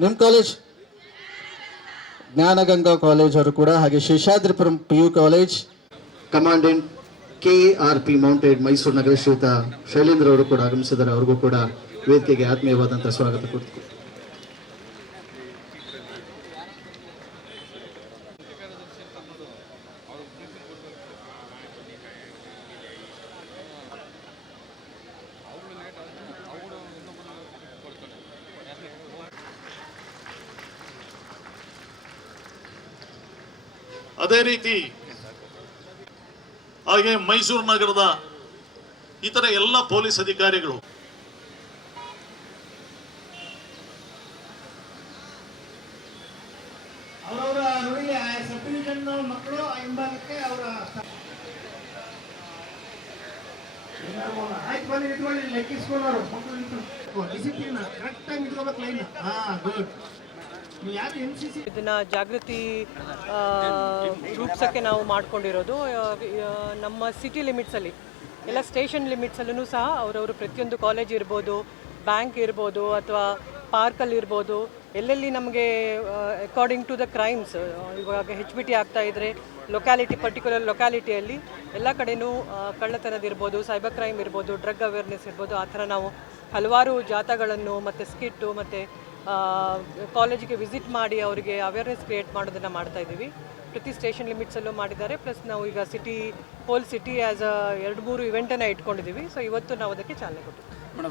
ನಿಮ್ಮ college Jnanaganga college ಅವರು ಕೂಡ, ಹಾಗೆ Seshadripuram P U college commandant K R P mounted Mysuru ನಗರ ಶ್ರೀಯುತ ಶೈಲೇಂದ್ರ ಅವರು ಕೂಡ ಆಗಮಿಸಿದ್ದಾರೆ. ಅವ್ರಿಗೂ ಕೂಡ ವೇದಿಕೆಗೆ ಆತ್ಮೀಯವಾದಂತಹ ಸ್ವಾಗತ ಕೊಡ್ತೀವಿ ಅದೇ ರೀತಿ ಹಾಗೆ ಮೈಸೂರು ನಗರದ ಇತರ ಎಲ್ಲ ಪೊಲೀಸ್ ಅಧಿಕಾರಿಗಳು ಲೆಕ್ಕಿಸ್ಕೊಳ್ಳೋರು. ಕರೆಕ್ಟಾಗಿ ನಿಂತ್ಕೋಬೇಕು ಲೈನ್ ಹಾ ಗುಡ್ ಇದನ್ನ ಜಾಗೃತಿ ರೂಪಿಸೋಕ್ಕೆ ನಾವು ಮಾಡ್ಕೊಂಡಿರೋದು. ನಮ್ಮ ಸಿಟಿ ಲಿಮಿಟ್ಸಲ್ಲಿ ಎಲ್ಲ ಸ್ಟೇಷನ್ ಲಿಮಿಟ್ಸಲ್ಲೂ ಸಹ ಅವರವರು ಪ್ರತಿಯೊಂದು ಕಾಲೇಜ್ ಇರ್ಬೋದು ಬ್ಯಾಂಕ್ ಇರ್ಬೋದು, ಅಥವಾ ಪಾರ್ಕಲ್ಲಿ ಇರ್ಬೋದು, ಎಲ್ಲೆಲ್ಲಿ ನಮಗೆ ಅಕಾರ್ಡಿಂಗ್ ಟು ದ ಕ್ರೈಮ್ಸ್ ಇವಾಗ ಹೆಚ್ ಬಿ ಟಿ ಆಗ್ತಾ ಇದ್ರೆ ಲೊಕ್ಯಾಲಿಟಿ ಪರ್ಟಿಕ್ಯುಲರ್ ಲೊಕ್ಯಾಲಿಟಿಯಲ್ಲಿ ಎಲ್ಲ ಕಡೆಯೂ ಕಳ್ಳತನದ ಇರ್ಬೋದು ಸೈಬರ್ ಕ್ರೈಮ್ ಇರ್ಬೋದು ಡ್ರಗ್ ಅವೇರ್ನೆಸ್ ಇರ್ಬೋದು, ಆ ಥರ ನಾವು ಹಲವಾರು ಜಾಥಾಗಳನ್ನು ಮತ್ತು ಸ್ಕಿಟ್ಟು ಮತ್ತು ಕಾಲೇಜಿಗೆ ವಿಸಿಟ್ ಮಾಡಿ ಅವರಿಗೆ ಅವೇರ್ನೆಸ್ ಕ್ರಿಯೇಟ್ ಮಾಡೋದನ್ನು ಮಾಡ್ತಾ ಇದ್ದೀವಿ. ಪ್ರತಿ ಸ್ಟೇಷನ್ ಲಿಮಿಟ್ಸಲ್ಲೂ ಮಾಡಿದ್ದಾರೆ. ಪ್ಲಸ್ ನಾವು ಈಗ ಸಿಟಿ ಹೋಲ್ ಸಿಟಿ ಆ್ಯಸ್ ಎರಡು ಮೂರು ಇವೆಂಟನ್ನು ಇಟ್ಕೊಂಡಿದ್ದೀವಿ. ಸೊ ಇವತ್ತು ನಾವು ಅದಕ್ಕೆ ಚಾಲನೆ ಕೊಟ್ಟಿದ್ದೀವಿ.